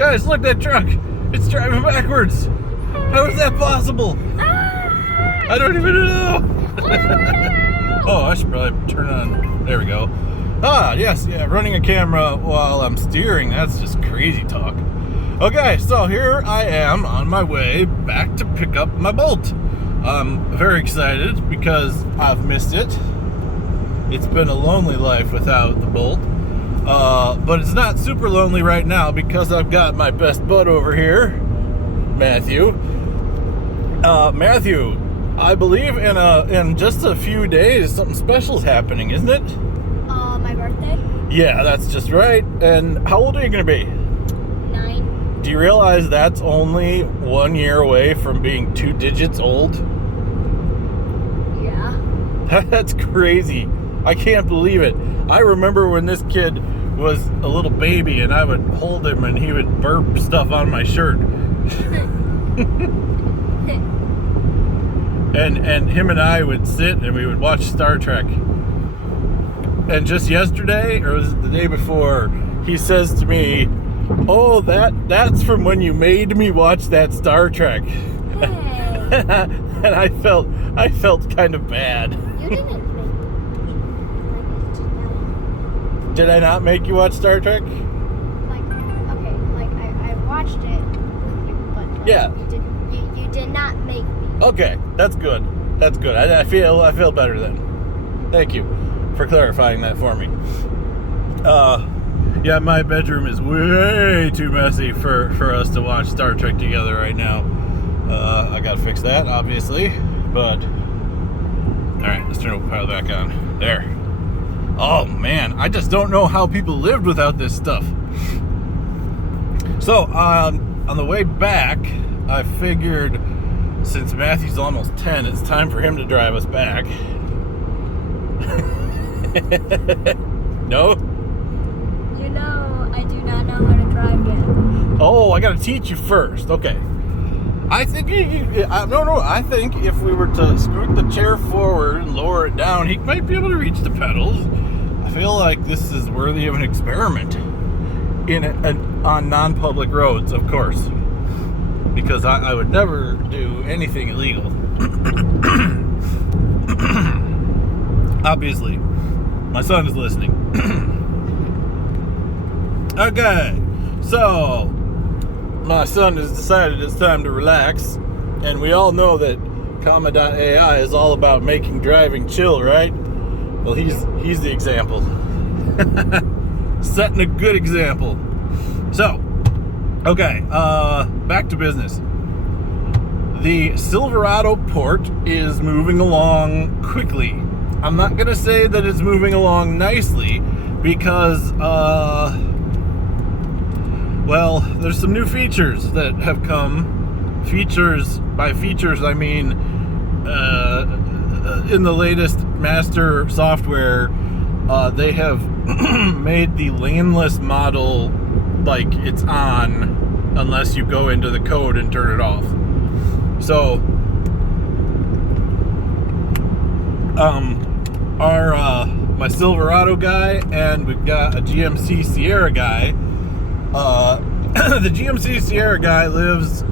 Guys, look, that truck. It's driving backwards. How is that possible? I don't even know. Oh, I should probably turn on. There we go. Yes, yeah, running a camera while I'm steering. That's just crazy talk. Okay, so here I am on my way back to pick up my Bolt. I'm very excited because I've missed it. It's been a lonely life without the Bolt. But it's not super lonely right now because I've got my best bud over here, Matthew. Matthew, I believe in just a few days something special's happening, isn't it? My birthday? Yeah, that's just right. And how old are you going to be? 9. Do you realize that's only 1 year away from being 2 digits old? Yeah. That's crazy. I can't believe it. I remember when this kid was a little baby and I would hold him and he would burp stuff on my shirt. and him and I would sit and we would watch Star Trek. And just yesterday, or was it the day before, he says to me, "Oh, that's from when you made me watch that Star Trek." Hey. And I felt kind of bad. You didn't make me. Did I not make you watch Star Trek? I watched it with you, but Yeah. You did not make me. Okay, that's good. That's good. I feel better then. Thank you for clarifying that for me. Yeah, my bedroom is way too messy for us to watch Star Trek together right now. I gotta fix that, obviously, but all right, let's turn the power back on. There. Oh man, I just don't know how people lived without this stuff. So on the way back, I figured since Matthew's almost 10, it's time for him to drive us back. No? You know, I do not know how to drive yet. Oh, I gotta teach you first. Okay. I think I think if we were to scoot the chair forward and lower it down, he might be able to reach the pedals. I feel like this is worthy of an experiment on non-public roads, of course, because I would never do anything illegal. Obviously, my son is listening. Okay, so my son has decided it's time to relax, and we all know that comma.ai is all about making driving chill, right? Well, he's the example. Setting a good example. So, okay, back to business. The Silverado port is moving along quickly. I'm not going to say that it's moving along nicely because, well, there's some new features that have come. Features, by features, I mean, in the latest master software, they have made the laneless model like it's on unless you go into the code and turn it off. So, my Silverado guy, and we've got a GMC Sierra guy. The GMC Sierra guy lives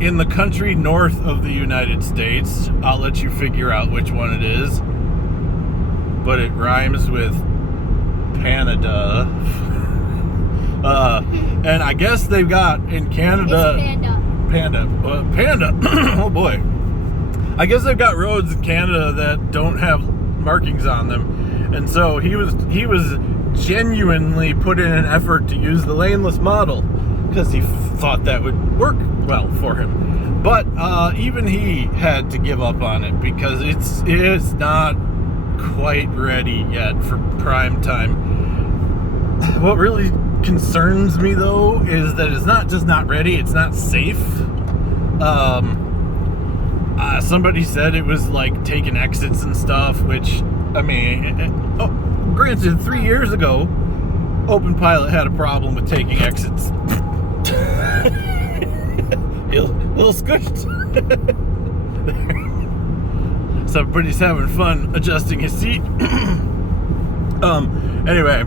in the country north of the United States. I'll let you figure out which one it is, but it rhymes with Canada. And I guess they've got in Canada. It's Panda. Panda. Oh boy. I guess they've got roads in Canada that don't have markings on them, and so he was genuinely put in an effort to use the laneless model because he thought that would work well for him. But even he had to give up on it because it's not quite ready yet for prime time. What really concerns me though is that it's not just not ready, it's not safe. Somebody said it was like taking exits and stuff, which, I mean, granted, 3 years ago, OpenPilot had a problem with taking exits. Little squished. So everybody's having fun adjusting his seat. Anyway,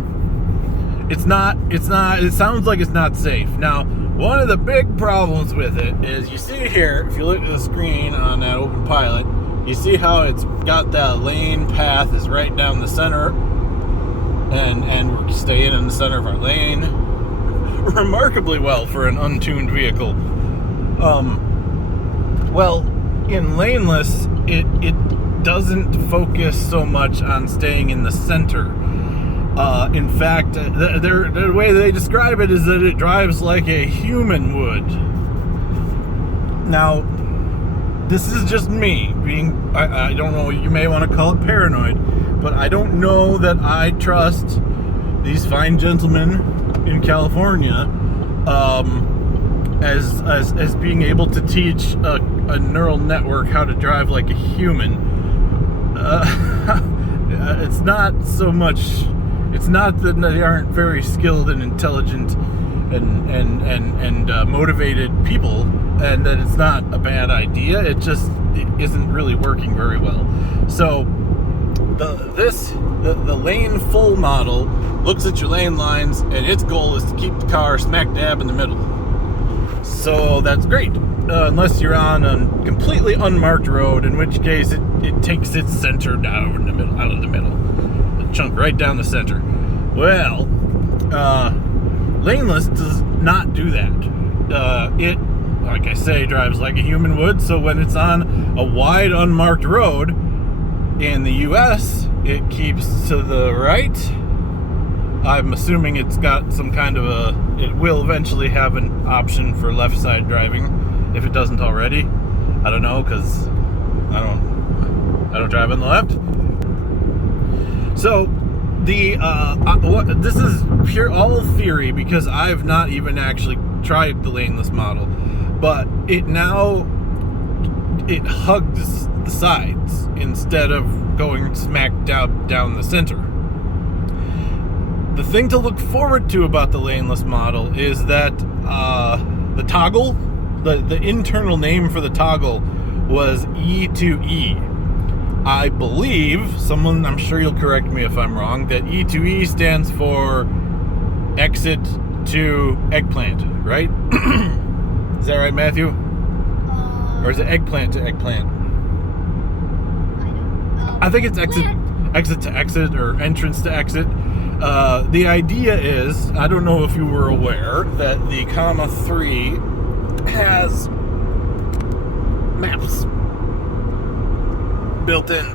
it sounds like it's not safe. Now, one of the big problems with it is you see here, if you look at the screen on that Open Pilot, you see how it's got that lane path is right down the center, and we're staying in the center of our lane remarkably well for an untuned vehicle. Well, in laneless, it doesn't focus so much on staying in the center. In fact, the way they describe it is that it drives like a human would. Now, this is just me being, I don't know, you may want to call it paranoid, but I don't know that I trust these fine gentlemen in California as being able to teach a neural network how to drive like a human. It's not so much, it's not that they aren't very skilled and intelligent and motivated people, and that it's not a bad idea. It isn't really working very well. So the lane full model looks at your lane lines, and its goal is to keep the car smack dab in the middle. So that's great, unless you're on a completely unmarked road, in which case it takes its center down in the middle, out of the middle, the chunk right down the center. Well, laneless does not do that. It, like I say, drives like a human would. So when it's on a wide unmarked road in the US, it keeps to the right. I'm assuming it's got some kind of it will eventually have an option for left side driving, if it doesn't already. I don't know, because I don't drive on the left. So this is pure all theory, because I've not even actually tried the laneless model, but it hugs the sides instead of going smack down the center. The thing to look forward to about the laneless model is that the toggle, the internal name for the toggle was E2E. I believe, I'm sure you'll correct me if I'm wrong, that E2E stands for exit to eggplant, right? Is that right, Matthew? Or is it eggplant to eggplant? I think it's exit to exit, or entrance to exit. The idea is, I don't know if you were aware, that the comma 3 has maps built in.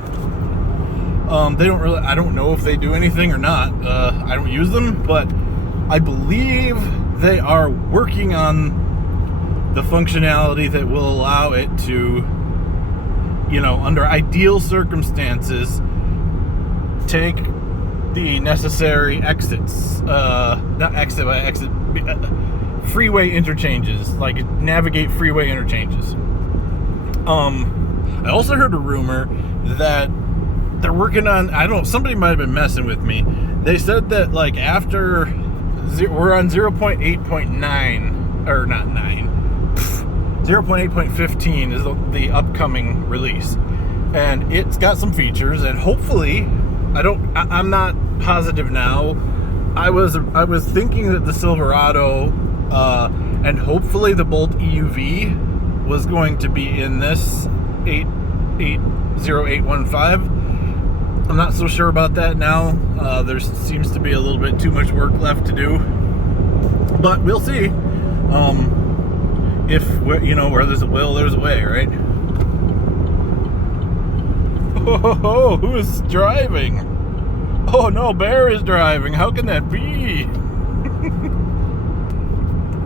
I don't know if they do anything or not. I don't use them, but I believe they are working on the functionality that will allow it to, under ideal circumstances, take the necessary exits, not exit, but exit, freeway interchanges, like navigate freeway interchanges. I also heard a rumor that they're working on, somebody might have been messing with me. They said that like after we're on 0.8.9, or not 9, 0.8.15 is the upcoming release, and it's got some features, and hopefully, I'm not positive now. I was thinking that the Silverado and hopefully the Bolt EUV was going to be in this 0815. I'm not so sure about that now. There seems to be a little bit too much work left to do, but we'll see. If where there's a will, there's a way, right? Oh, who is driving? Oh no, Bear is driving. How can that be?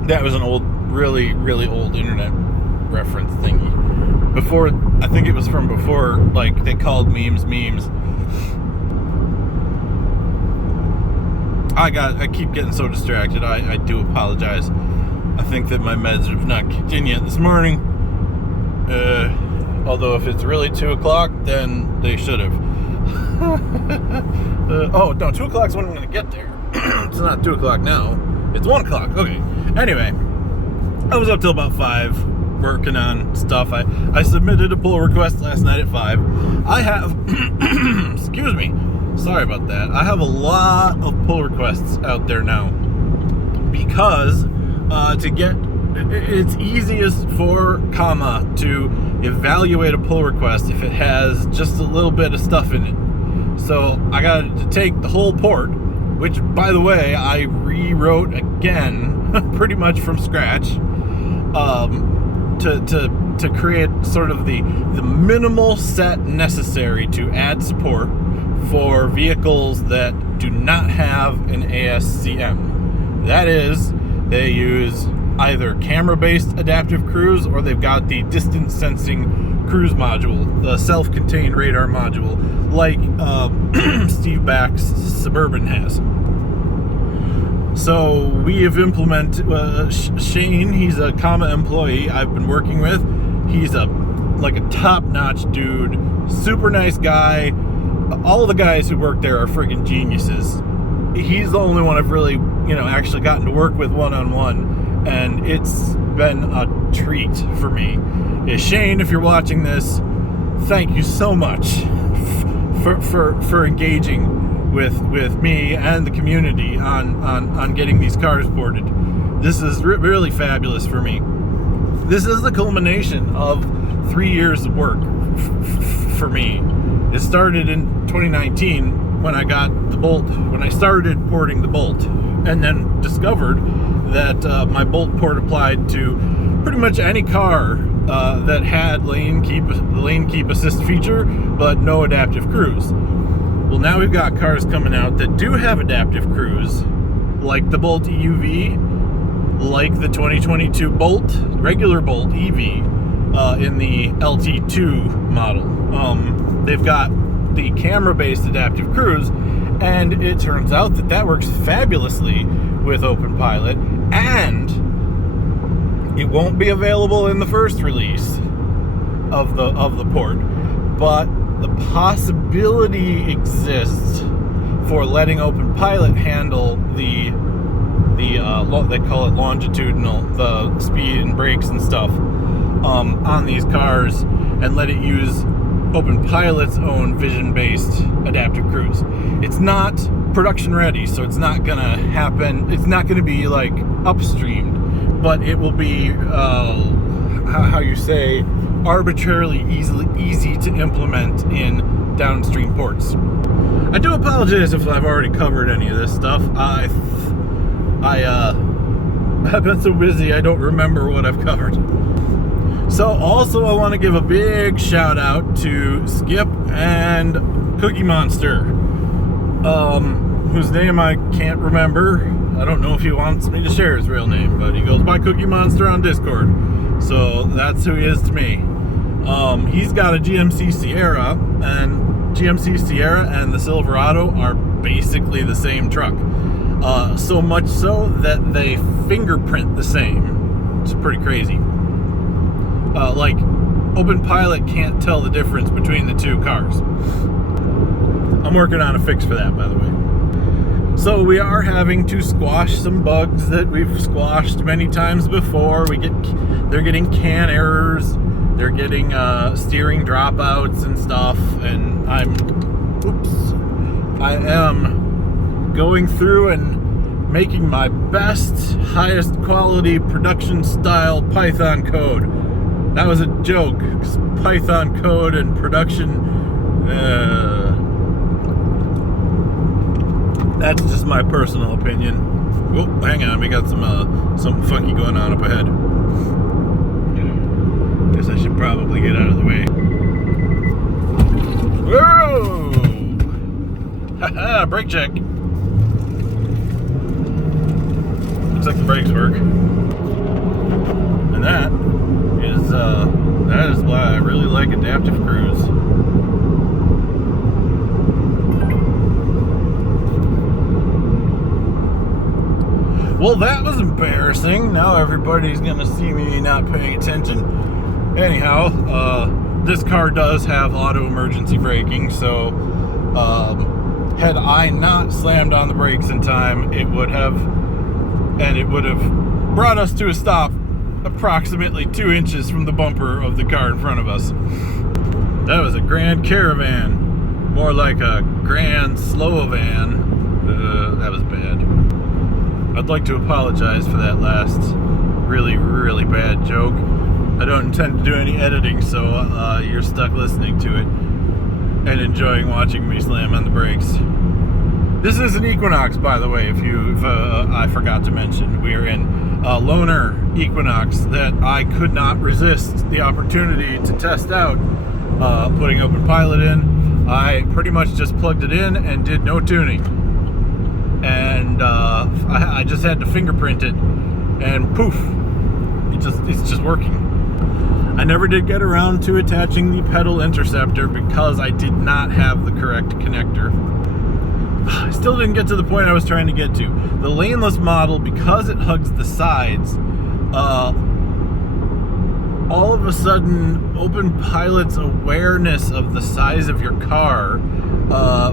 That was an old, really, really old internet reference thingy. Before, I think it was from before, like, they called memes. I keep getting so distracted. I do apologize. I think that my meds have not kicked in yet this morning. Although if it's really 2 o'clock, then they should have. Oh, no, 2 o'clock is when I'm going to get there. It's not 2 o'clock now. It's 1 o'clock. Okay. Anyway, I was up till about 5 working on stuff. I submitted a pull request last night at 5. I have, excuse me, Sorry about that. I have a lot of pull requests out there now because it's easiest for comma to evaluate a pull request if it has just a little bit of stuff in it. So I got to take the whole port, which, by the way, I rewrote again, pretty much from scratch, to create sort of the minimal set necessary to add support for vehicles that do not have an ASCM. That is, they use either camera-based adaptive cruise, or they've got the distance sensing cruise module, the self-contained radar module, like Steve Back's Suburban has. So we have implemented Shane. He's a comma employee I've been working with. He's a top-notch dude, super nice guy. All the guys who work there are friggin' geniuses. He's the only one I've really, actually gotten to work with one-on-one, and it's been a treat for me. Shane, if you're watching this, thank you so much for engaging with me and the community on getting these cars ported. This is really fabulous for me. This is the culmination of 3 years of work for me. It started in 2019 when I got the Bolt, when I started porting the Bolt, and then discovered that my Bolt port applied to pretty much any car that had lane keep assist feature, but no adaptive cruise. Well, now we've got cars coming out that do have adaptive cruise, like the Bolt EUV, like the 2022 Bolt, regular Bolt EV in the LT2 model. They've got the camera-based adaptive cruise, and it turns out that works fabulously with OpenPilot, and it won't be available in the first release of the port, but the possibility exists for letting OpenPilot handle the they call it longitudinal, the speed and brakes and stuff on these cars, and let it use OpenPilot's own vision-based adaptive cruise. It's not production ready, so it's not gonna happen. It's not gonna be like upstreamed, but it will be how you say, arbitrarily easy to implement in downstream ports. I do apologize if I've already covered any of this stuff. I've been so busy I don't remember what I've covered. So also I want to give a big shout out to Skip and Cookiemonster, whose name I can't remember. I don't know if he wants me to share his real name, but he goes by Cookiemonster on Discord. So that's who he is to me. He's got a GMC Sierra, and GMC Sierra and the Silverado are basically the same truck. So much so that they fingerprint the same. It's pretty crazy. Like, OpenPilot can't tell the difference between the two cars. I'm working on a fix for that, by the way. So we are having to squash some bugs that we've squashed many times before. They're getting CAN errors, they're getting steering dropouts and stuff, and I am going through and making my best, highest quality production style Python code. That was a joke, 'cause Python code and production, that's just my personal opinion. Oh, hang on, we got something funky going on up ahead. Guess I should probably get out of the way. Whoa! Haha, brake check. Looks like the brakes work. And that is why I really like adaptive cruise. Well, that was embarrassing. Now everybody's gonna see me not paying attention. Anyhow, this car does have auto emergency braking, so had I not slammed on the brakes in time, it would have brought us to a stop approximately 2 inches from the bumper of the car in front of us. That was a Grand Caravan. More like a grand slow van. That was bad. I'd like to apologize for that last really, really bad joke. I don't intend to do any editing, so you're stuck listening to it and enjoying watching me slam on the brakes. This is an Equinox, by the way, if I forgot to mention. We are in a loaner Equinox that I could not resist the opportunity to test out. Putting Open Pilot in, I pretty much just plugged it in and did no tuning. And I just had to fingerprint it, and poof, it's just working. I never did get around to attaching the pedal interceptor because I did not have the correct connector. I still didn't get to the point I was trying to get to. The laneless model, because it hugs the sides, all of a sudden, Open Pilot's awareness of the size of your car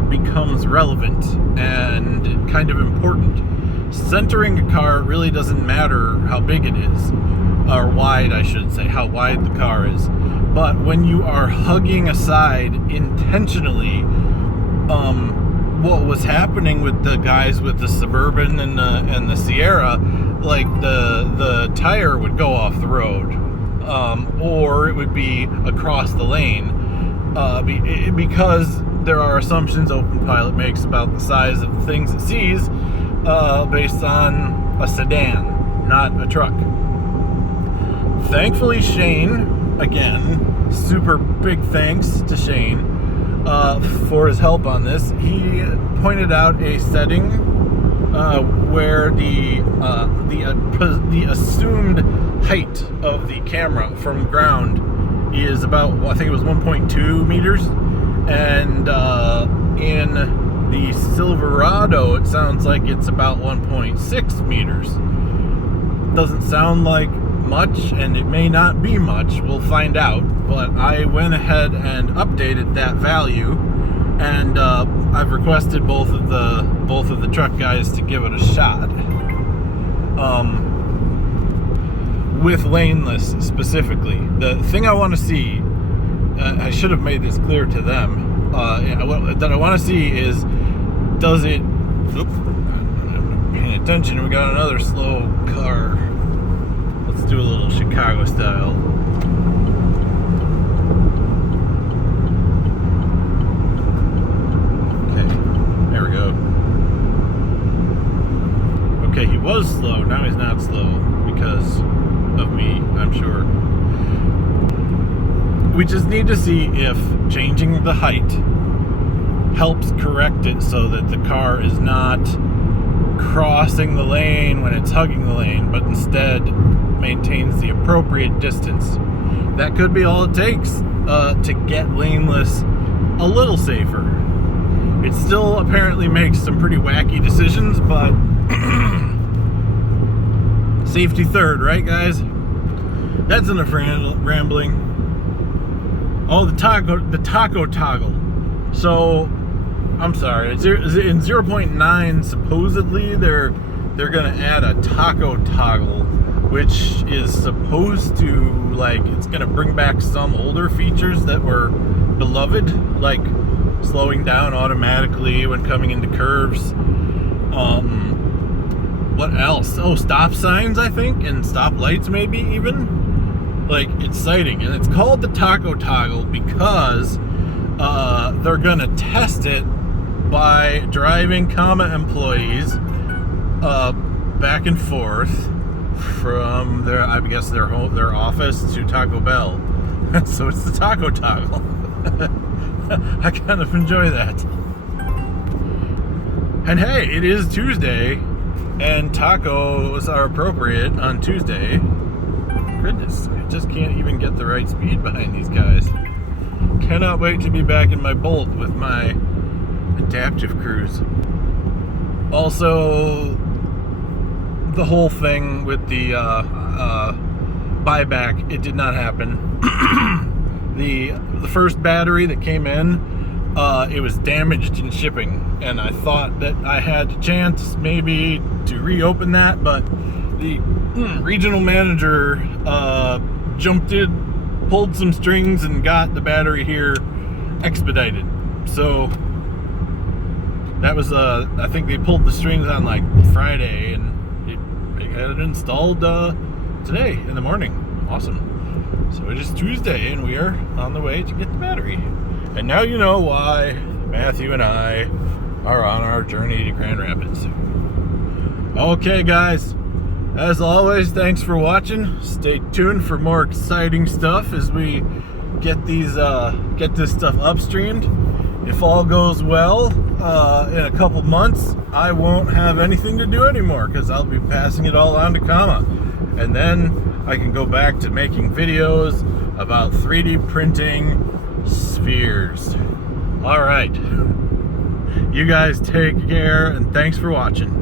becomes relevant and kind of important. Centering a car really doesn't matter how big it is, or wide, I should say, how wide the car is. But when you are hugging a side intentionally, what was happening with the guys with the Suburban and the Sierra, like the tire would go off the road, or it would be across the lane, because there are assumptions Open Pilot makes about the size of the things it sees, based on a sedan, not a truck. Thankfully, Shane, again, super big thanks to Shane for his help on this. He pointed out a setting where the assumed height of the camera from ground is about, I think it was 1.2 meters, and in the Silverado it sounds like it's about 1.6 meters. Doesn't sound like much, and it may not be much, we'll find out, but I went ahead and updated that value, and I've requested both of the truck guys to give it a shot, with laneless specifically. The thing I want to see, I should have made this clear to them, that I want to see is, does it, I'm paying attention, we got another slow car. Let's do a little Chicago style. Okay, there we go. Okay, he was slow, now he's not slow because of me, I'm sure. We just need to see if changing the height helps correct it so that the car is not crossing the lane when it's hugging the lane, but instead maintains the appropriate distance. That could be all it takes to get laneless a little safer. It still apparently makes some pretty wacky decisions, but safety third, right, guys? That's enough rambling. Oh, the taco toggle. So, I'm sorry. In 0.9, supposedly they're gonna add a taco toggle, which is supposed to, like, it's gonna bring back some older features that were beloved, like slowing down automatically when coming into curves. What else? Oh, stop signs, I think, and stop lights, maybe even. Like, it's sighting, and it's called the taco toggle because they're gonna test it by driving comma employees back and forth from their office to Taco Bell. So it's the taco toggle. I kind of enjoy that. And hey, it is Tuesday, and tacos are appropriate on Tuesday. Goodness, I just can't even get the right speed behind these guys. Cannot wait to be back in my Bolt with my adaptive cruise. Also, the whole thing with the buyback, it did not happen. The first battery that came in, it was damaged in shipping, and I thought that I had a chance maybe to reopen that, but the regional manager jumped in, pulled some strings, and got the battery here expedited. So that was I think they pulled the strings on like Friday, and they had it installed today in the morning. Awesome. So it is Tuesday, and we are on the way to get the battery. And now you know why Matthew and I are on our journey to Grand Rapids. Okay, guys. As always, thanks for watching. Stay tuned for more exciting stuff as we get these get this stuff upstreamed. If all goes well, in a couple months, I won't have anything to do anymore because I'll be passing it all on to Comma, and then I can go back to making videos about 3D printing spheres. All right, you guys take care, and thanks for watching.